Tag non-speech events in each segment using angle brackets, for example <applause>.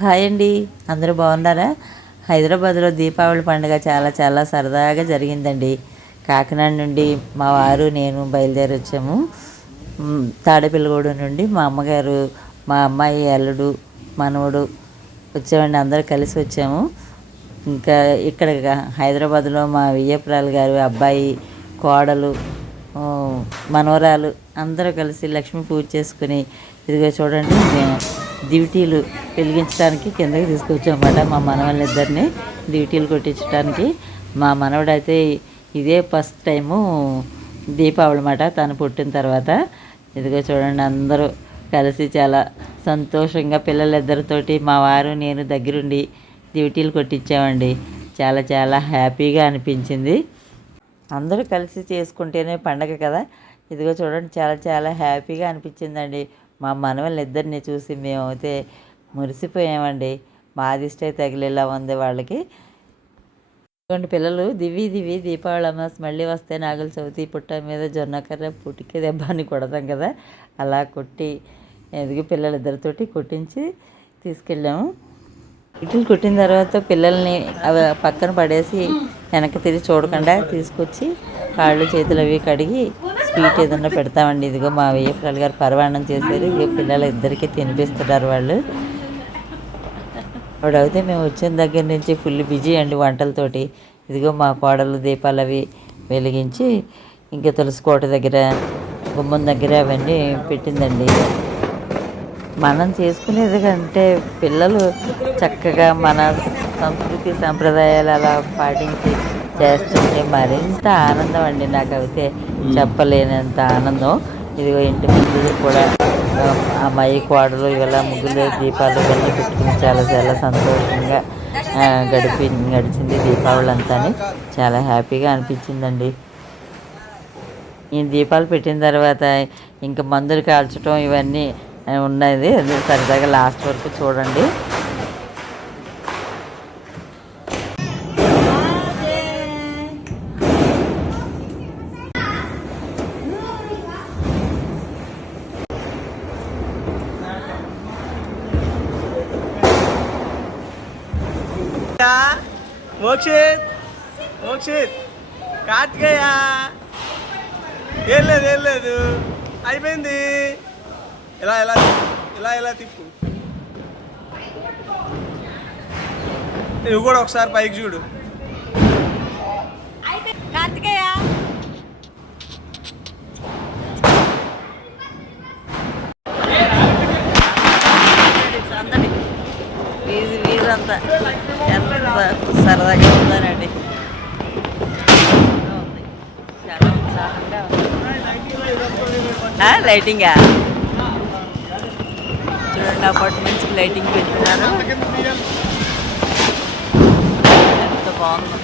Hi అండి. అందరూ బాగున్నారా? హైదరాబాద్లో దీపావళి పండుగ చాలా చాలా సరదాగా జరిగిందండి. కాకినాడ నుండి మా వారు నేను బయలుదేరి వచ్చాము. మ్, తాడేపల్లిగూడెం నుండి మా అమ్మగారు మా అమ్మాయి అల్లుడు మనవడు వచ్చామండి అందరూ కలిసి వచ్చాము. ఇంకా ఇక్కడ హైదరాబాద్లో మా వియ్యపురాలు గారు అబ్బాయి కోడలు మనవరాలు అందరూ కలిసి లక్ష్మీ పూజ చేసుకుని ఇదిగో చూడండి మేము డ్యూటీలు వెలిగించడానికి కిందకి తీసుకొచ్చామన్నమాట మా మనవాళ్ళిద్దరిని ఇద్దరిని డ్యూటీలు కొట్టించడానికి. మా మనవడైతే ఇదే ఫస్ట్ టైము దీపావళి మాట తను పుట్టిన తర్వాత. ఇదిగో చూడండి అందరూ కలిసి చాలా సంతోషంగా పిల్లలిద్దరితోటి మా వారు నేను దగ్గరుండి డ్యూటీలు కొట్టించామండి. చాలా చాలా హ్యాపీగా అనిపించింది. అందరూ కలిసి చేసుకుంటేనే పండగ కదా. ఇదిగో చూడండి చాలా చాలా హ్యాపీగా అనిపించిందండి. మా మనవల్ని ఇద్దరిని చూసి మేమైతే మురిసిపోయామండి. మా దిష్టే తగిలేలా ఉంది వాళ్ళకి. ఇటువంటి పిల్లలు దివి దివి దీపావళి అమాస్ మళ్ళీ వస్తే నాగుల చవితి పుట్ట మీద జొన్నకర్ర పుట్టికి దెబ్బ అని కొడతాం కదా. అలా కొట్టి ఎదిగి పిల్లలిద్దరితోటి కొట్టించి తీసుకెళ్ళాము. ఇటులు కుట్టిన తర్వాత పిల్లల్ని అవి పక్కన పడేసి వెనక్కి తిరిగి చూడకుండా తీసుకొచ్చి కాళ్ళు చేతులు అవి కడిగి స్వీట్ ఏదన్నా పెడతామండి. ఇదిగో మా వెయ్యప్రాలు గారు పరవాణం చేశారు. ఇక పిల్లలు ఇద్దరికి తినిపిస్తున్నారు వాళ్ళు. అప్పుడైతే మేము వచ్చిన దగ్గర నుంచి ఫుల్ బిజీ అండి వంటలతోటి. ఇదిగో మా కోడలు దీపాలు అవి వెలిగించి ఇంకా తులసి కోట దగ్గర గుమ్మం దగ్గర అవన్నీ పెట్టిందండి. మనం చేసుకునేది కంటే పిల్లలు చక్కగా మన సంస్కృతి సంప్రదాయాలు అలా పాటించి చేస్తుంటే మరింత ఆనందం అండి నాకు అయితే చెప్పలేనంత ఆనందం. ఇదిగో ఇంటి ముందు కూడా ఆ, అమ్మాయి కోడలు ఇవల్ల ముగ్గులు దీపాలు ఇవన్నీ పెట్టుకుని చాలా చాలా సంతోషంగా గడిపి గడిచింది దీపావళి అంతా చాలా హ్యాపీగా అనిపించిందండి. ఈ దీపాలు పెట్టిన తర్వాత ఇంకా మందులు కాల్చడం ఇవన్నీ ఉన్నది. సరదాగా లాస్ట్ వరకు చూడండి. మోక్షిత్ మోక్షిత్ కార్తికేయ. ఏం లేదు ఏం లేదు. అయిపోయింది. ఇలా ఇలా ఇలా ఇలా తిప్పు. నువ్వు కూడా ఒకసారి పైకి చూడు కార్తికేయ సందడి వీధి వీధంతా ఎంత సరదాగా ఉందనండి చాలా ఉత్సాహంగా ఉంది. ఆ, లైటింగా చూడండి అపార్ట్మెంట్స్ లైటింగ్ పెట్టుకున్నారు ఎంత బాగుంది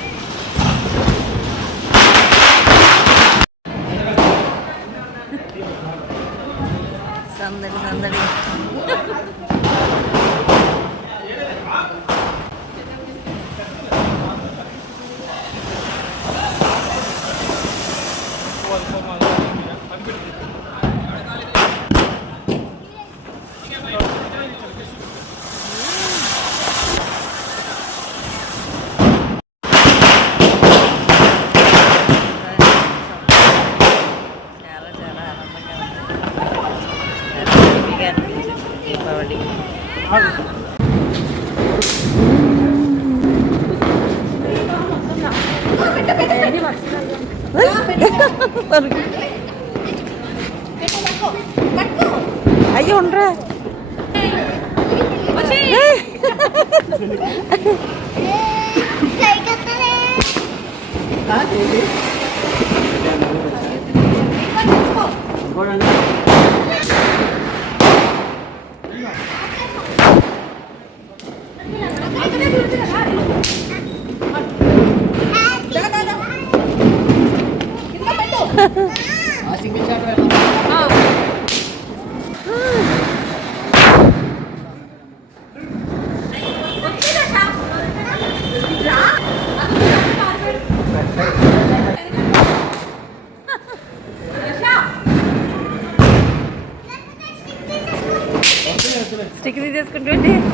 సందడి సందడి చాలా చాలా ఆనందంగా ఉంది చాలా హ్యాపీగా అనిపించింది దీపావళి అయ్యో ఉండరా <laughs> స్టిక్ తీసేసుకుంటుంటే ఇది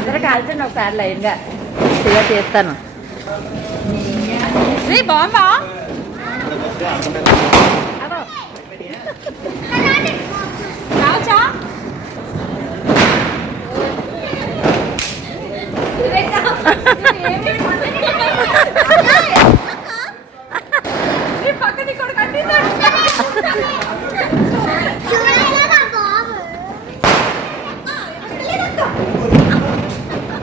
అందరూ కాల్చండి ఒకసారి లైన్గా ఇలా చేస్తాను బాగుందా రావచ్చా నీ పక్కన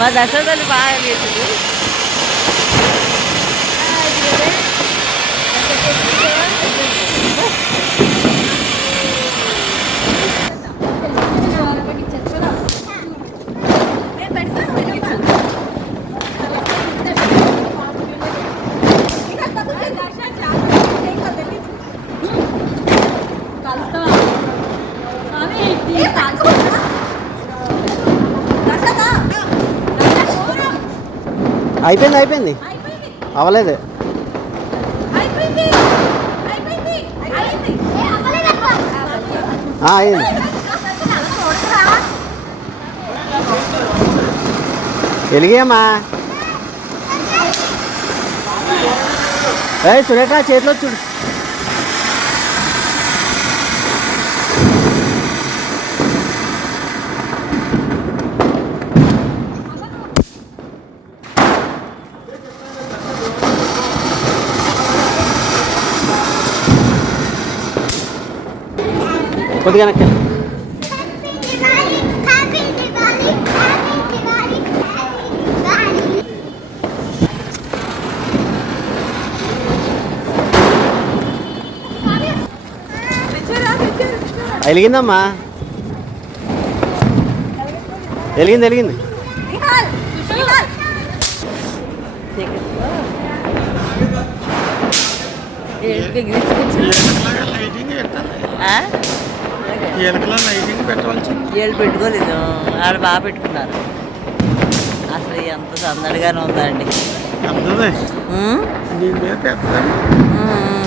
మా దశరథాలు బాగా చేసింది. అయిపోయింది అయిపోయింది. అవలేదు అయింది. వెలిగేమ్మా ఏ సురేఖ చేతిలో చూడు. కొద్దిగా. వెలిగిందమ్మా వెలిగింది వెలిగింది లైటింగ్ పెట్టవలసింది వీళ్ళు పెట్టుకోలేదు. వాళ్ళు బాగా పెట్టుకున్నారు. అసలు ఎంత సందడిగానే ఉందండి. పెద్దదే ఉమ్? దీని మీద పెద్దదండి ఉమ్.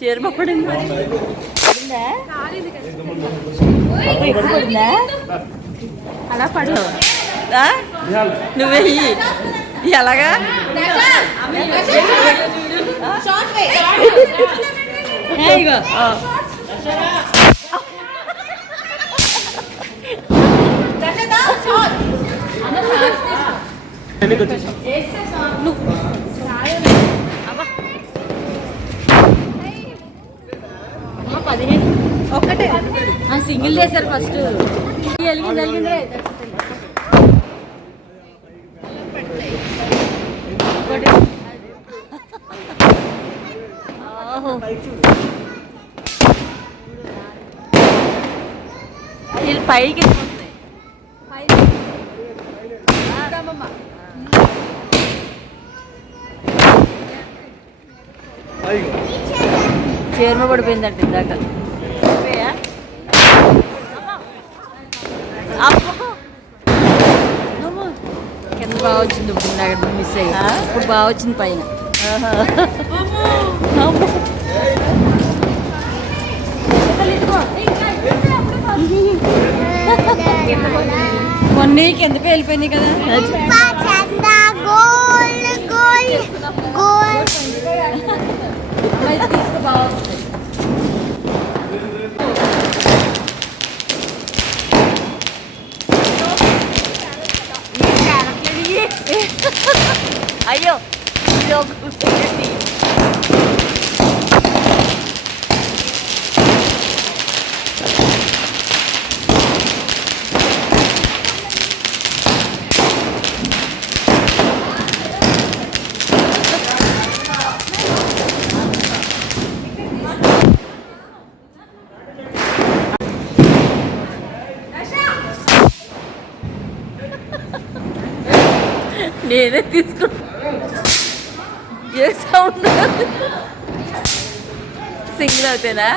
చీరమ పడింది? పడిందా? అలా పడు? నువ్వే. ఎలాగా ఏ, ఒక్కటే సింగిల్ చేశారు ఫస్ట్. వెలిగింది వెలిగింది వీళ్ళు పైకి చీరమ పడిపోయిందంట ఇందాక. కింద బాగా వచ్చింది ఇప్పుడు ఇందాక మిస్ అయ్యి? ఇప్పుడు బాగా వచ్చింది పైన. కొన్ని కిందకి వెళ్ళిపోయినాయి కదా అయితే తీసుకో బాగా వస్తుంది. అయ్యో ఇది ఒకటి. నేనే తీసుకుంటా ఏ సౌండ్ సింగిల్ అవుతేనా?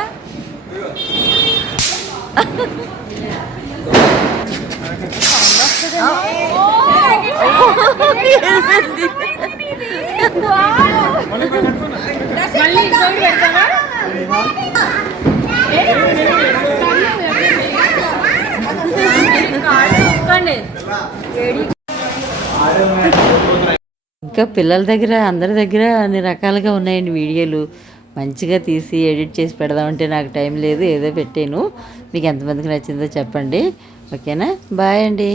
మళ్ళీ ఇంకోటి పెడతావా? ఇంకా పిల్లల దగ్గర అందరి దగ్గర అన్ని రకాలుగా ఉన్నాయండి వీడియోలు. మంచిగా తీసి ఎడిట్ చేసి పెడదామంటే నాకు టైం లేదు ఏదో పెట్టాను. మీకు ఎంతమందికి నచ్చిందో చెప్పండి. ఓకేనా? బాయ్ అండి.